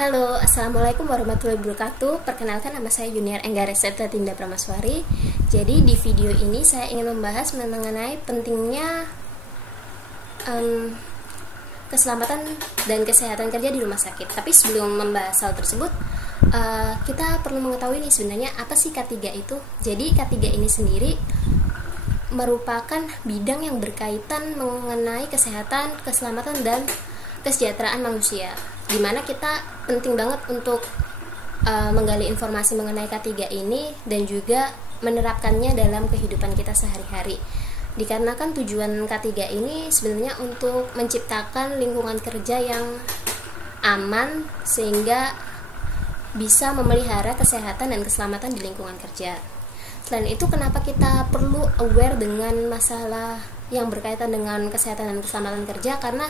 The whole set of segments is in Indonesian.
Halo, Assalamualaikum warahmatullahi wabarakatuh. Perkenalkan, nama saya Junior Enggara Septa Tinda Pramaswari. Jadi di video ini saya ingin membahas mengenai pentingnya keselamatan dan kesehatan kerja di rumah sakit. Tapi sebelum membahas hal tersebut, kita perlu mengetahui nih sebenarnya apa sih K3 itu. Jadi K3 ini sendiri merupakan bidang yang berkaitan mengenai kesehatan, keselamatan, dan kesejahteraan manusia, dimana kita penting banget untuk menggali informasi mengenai K3 ini dan juga menerapkannya dalam kehidupan kita sehari-hari. Dikarenakan tujuan K3 ini sebenarnya untuk menciptakan lingkungan kerja yang aman sehingga bisa memelihara kesehatan dan keselamatan di lingkungan kerja. Selain itu, kenapa kita perlu aware dengan masalah yang berkaitan dengan kesehatan dan keselamatan kerja? Karena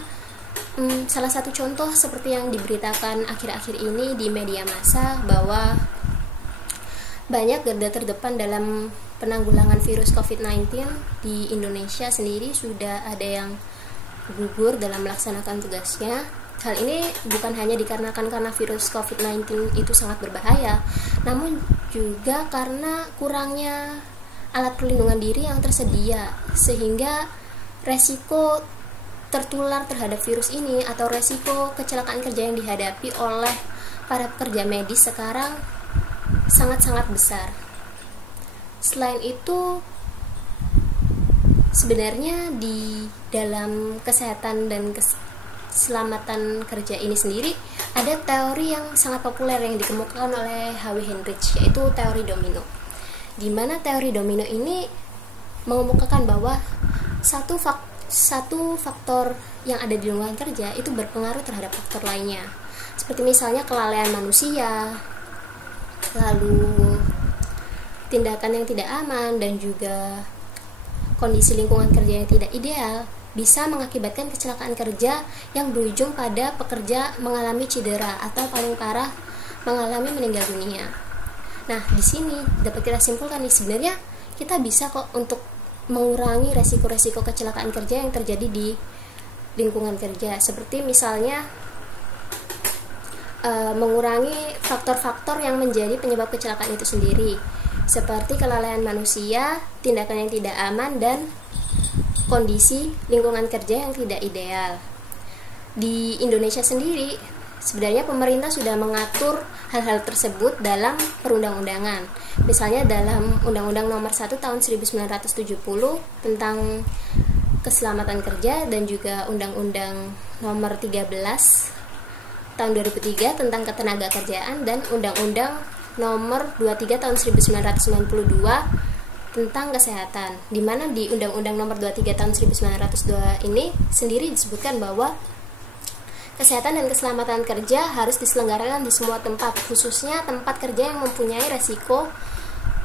salah satu contoh seperti yang diberitakan akhir-akhir ini di media massa bahwa banyak garda terdepan dalam penanggulangan virus COVID-19 di Indonesia sendiri sudah ada yang gugur dalam melaksanakan tugasnya. Hal ini bukan hanya dikarenakan karena virus COVID-19 itu sangat berbahaya, namun juga karena kurangnya alat perlindungan diri yang tersedia, sehingga resiko tertular terhadap virus ini atau resiko kecelakaan kerja yang dihadapi oleh para pekerja medis sekarang sangat-sangat besar. Selain itu, sebenarnya di dalam kesehatan dan keselamatan kerja ini sendiri ada teori yang sangat populer yang dikemukakan oleh H.W. Hendrich, yaitu teori domino. Di mana teori domino ini mengemukakan bahwa satu faktor yang ada di lingkungan kerja itu berpengaruh terhadap faktor lainnya, seperti misalnya kelalaian manusia, lalu tindakan yang tidak aman, dan juga kondisi lingkungan kerja yang tidak ideal bisa mengakibatkan kecelakaan kerja yang berujung pada pekerja mengalami cedera atau paling parah mengalami meninggal dunia. Nah, di sini dapat kita simpulkan nih, sebenarnya kita bisa kok untuk mengurangi resiko-resiko kecelakaan kerja yang terjadi di lingkungan kerja, seperti misalnya mengurangi faktor-faktor yang menjadi penyebab kecelakaan itu sendiri, seperti kelalaian manusia, tindakan yang tidak aman, dan kondisi lingkungan kerja yang tidak ideal. Di Indonesia sendiri, sebenarnya pemerintah sudah mengatur hal-hal tersebut dalam perundang-undangan. Misalnya dalam Undang-Undang Nomor 1 Tahun 1970 tentang keselamatan kerja, dan juga Undang-Undang Nomor 13 Tahun 2003 tentang ketenagakerjaan, dan Undang-Undang Nomor 23 Tahun 1992 tentang kesehatan, di mana di Undang-Undang Nomor 23 Tahun 1902 ini sendiri disebutkan bahwa kesehatan dan keselamatan kerja harus diselenggarakan di semua tempat, khususnya tempat kerja yang mempunyai resiko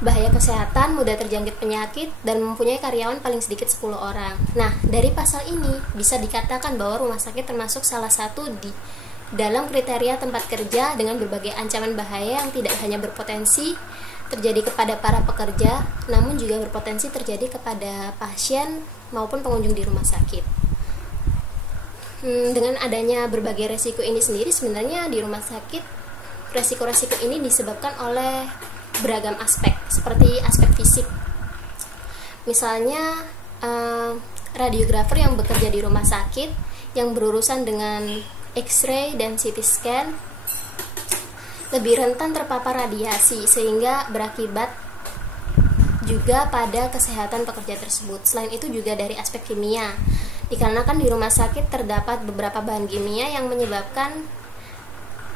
bahaya kesehatan, mudah terjangkit penyakit, dan mempunyai karyawan paling sedikit 10 orang. Nah, dari pasal ini bisa dikatakan bahwa rumah sakit termasuk salah satu di dalam kriteria tempat kerja dengan berbagai ancaman bahaya yang tidak hanya berpotensi terjadi kepada para pekerja, namun juga berpotensi terjadi kepada pasien maupun pengunjung di rumah sakit. Dengan adanya berbagai resiko ini sendiri, sebenarnya di rumah sakit resiko-resiko ini disebabkan oleh beragam aspek, seperti aspek fisik. Misalnya radiografer yang bekerja di rumah sakit yang berurusan dengan X-ray dan CT scan lebih rentan terpapar radiasi, sehingga berakibat juga pada kesehatan pekerja tersebut. Selain itu juga dari aspek kimia, dikarenakan di rumah sakit terdapat beberapa bahan kimia yang menyebabkan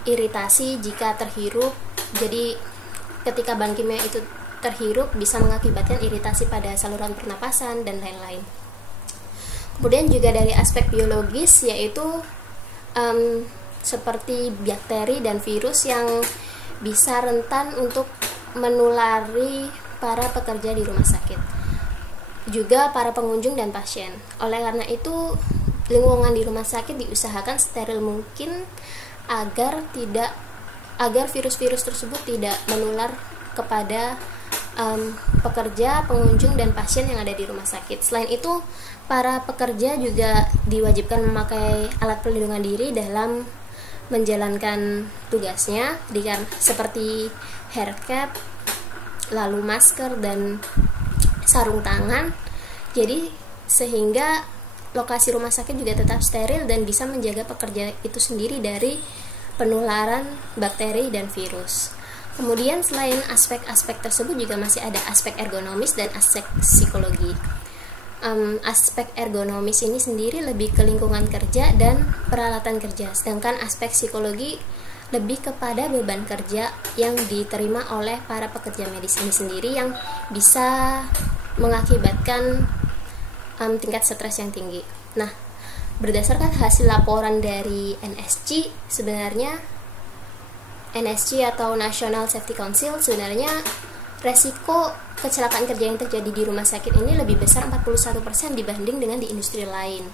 iritasi jika terhirup. Jadi ketika bahan kimia itu terhirup bisa mengakibatkan iritasi pada saluran pernapasan dan lain-lain. Kemudian juga dari aspek biologis, yaitu seperti bakteri dan virus yang bisa rentan untuk menulari para pekerja di rumah sakit, juga para pengunjung dan pasien. Oleh karena itu, lingkungan di rumah sakit diusahakan steril mungkin agar virus-virus tersebut tidak menular kepada pekerja, pengunjung, dan pasien yang ada di rumah sakit. Selain itu, para pekerja juga diwajibkan memakai alat pelindungan diri dalam menjalankan tugasnya seperti hair cap, lalu masker dan sarung tangan. Jadi sehingga lokasi rumah sakit juga tetap steril dan bisa menjaga pekerja itu sendiri dari penularan bakteri dan virus. Kemudian selain aspek-aspek tersebut juga masih ada aspek ergonomis dan aspek psikologi. Aspek ergonomis ini sendiri lebih ke lingkungan kerja dan peralatan kerja, sedangkan aspek psikologi lebih kepada beban kerja yang diterima oleh para pekerja medis ini sendiri yang bisa mengakibatkan tingkat stres yang tinggi. Nah, berdasarkan hasil laporan dari NSC, sebenarnya NSC atau National Safety Council, sebenarnya resiko kecelakaan kerja yang terjadi di rumah sakit ini lebih besar 41% dibanding dengan di industri lain.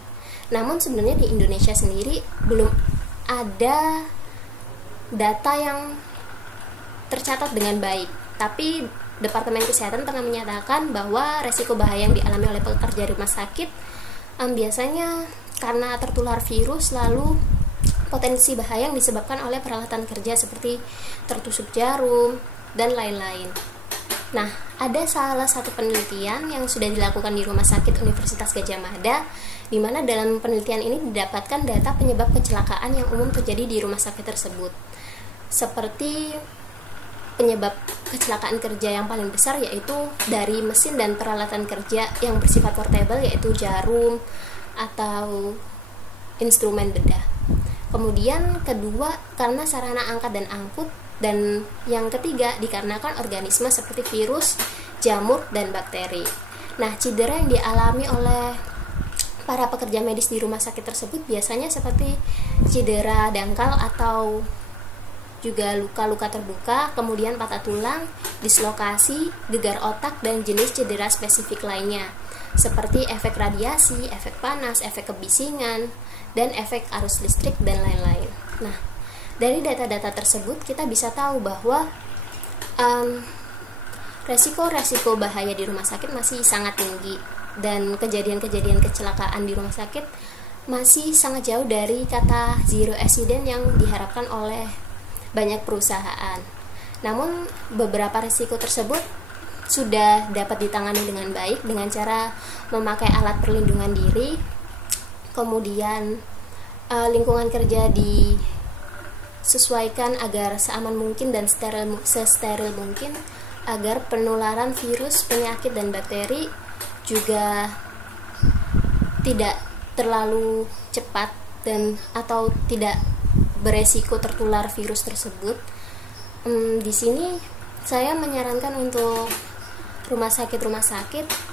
Namun sebenarnya di Indonesia sendiri belum ada data yang tercatat dengan baik. Tapi Departemen Kesehatan pernah menyatakan bahwa resiko bahaya yang dialami oleh pekerja rumah sakit biasanya karena tertular virus, lalu potensi bahaya yang disebabkan oleh peralatan kerja seperti tertusuk jarum dan lain-lain. Nah, ada salah satu penelitian yang sudah dilakukan di Rumah Sakit Universitas Gadjah Mada, di mana dalam penelitian ini didapatkan data penyebab kecelakaan yang umum terjadi di rumah sakit tersebut. Seperti penyebab kecelakaan kerja yang paling besar yaitu dari mesin dan peralatan kerja yang bersifat portable, yaitu jarum atau instrumen bedah. Kemudian kedua karena sarana angkat dan angkut, dan yang ketiga dikarenakan organisme seperti virus, jamur, dan bakteri. Nah, cedera yang dialami oleh para pekerja medis di rumah sakit tersebut biasanya seperti cedera dangkal atau juga luka-luka terbuka, kemudian patah tulang, dislokasi, gegar otak, dan jenis cedera spesifik lainnya seperti efek radiasi, efek panas, efek kebisingan, dan efek arus listrik, dan lain-lain. Nah, dari data-data tersebut kita bisa tahu bahwa resiko-resiko bahaya di rumah sakit masih sangat tinggi, dan kejadian-kejadian kecelakaan di rumah sakit masih sangat jauh dari kata zero accident yang diharapkan oleh banyak perusahaan. Namun beberapa resiko tersebut sudah dapat ditangani dengan baik dengan cara memakai alat perlindungan diri, kemudian lingkungan kerja disesuaikan agar seaman mungkin dan sesteril mungkin, agar penularan virus, penyakit, dan bakteri juga tidak terlalu cepat dan atau tidak beresiko tertular virus tersebut. Di sini saya menyarankan untuk rumah sakit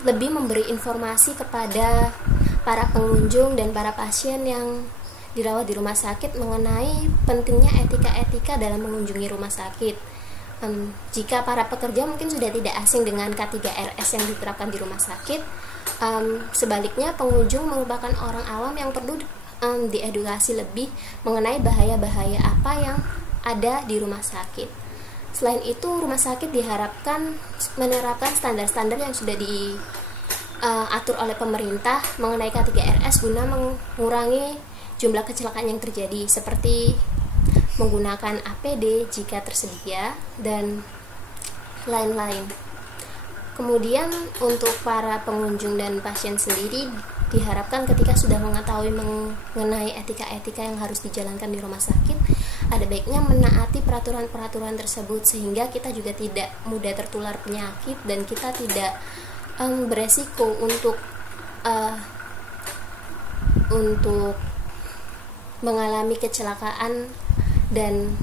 lebih memberi informasi kepada para pengunjung dan para pasien yang dirawat di rumah sakit mengenai pentingnya etika-etika dalam mengunjungi rumah sakit. Jika para pekerja mungkin sudah tidak asing dengan K3RS yang diterapkan di rumah sakit, sebaliknya pengunjung merupakan orang awam yang perlu diedukasi lebih mengenai bahaya-bahaya apa yang ada di rumah sakit. Selain itu, rumah sakit diharapkan menerapkan standar-standar yang sudah diatur oleh pemerintah mengenai K3RS guna mengurangi jumlah kecelakaan yang terjadi, seperti menggunakan APD jika tersedia dan lain-lain. Kemudian untuk para pengunjung dan pasien sendiri diharapkan ketika sudah mengetahui mengenai etika-etika yang harus dijalankan di rumah sakit, ada baiknya menaati peraturan-peraturan tersebut sehingga kita juga tidak mudah tertular penyakit dan kita tidak beresiko untuk mengalami kecelakaan dan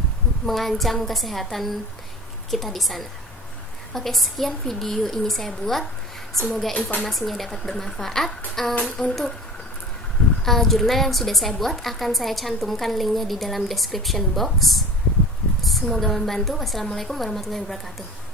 mengancam kesehatan kita di sana. Oke, sekian video ini saya buat. Semoga informasinya dapat bermanfaat. Untuk jurnal yang sudah saya buat akan saya cantumkan linknya di dalam description box. Semoga membantu. Wassalamualaikum warahmatullahi wabarakatuh.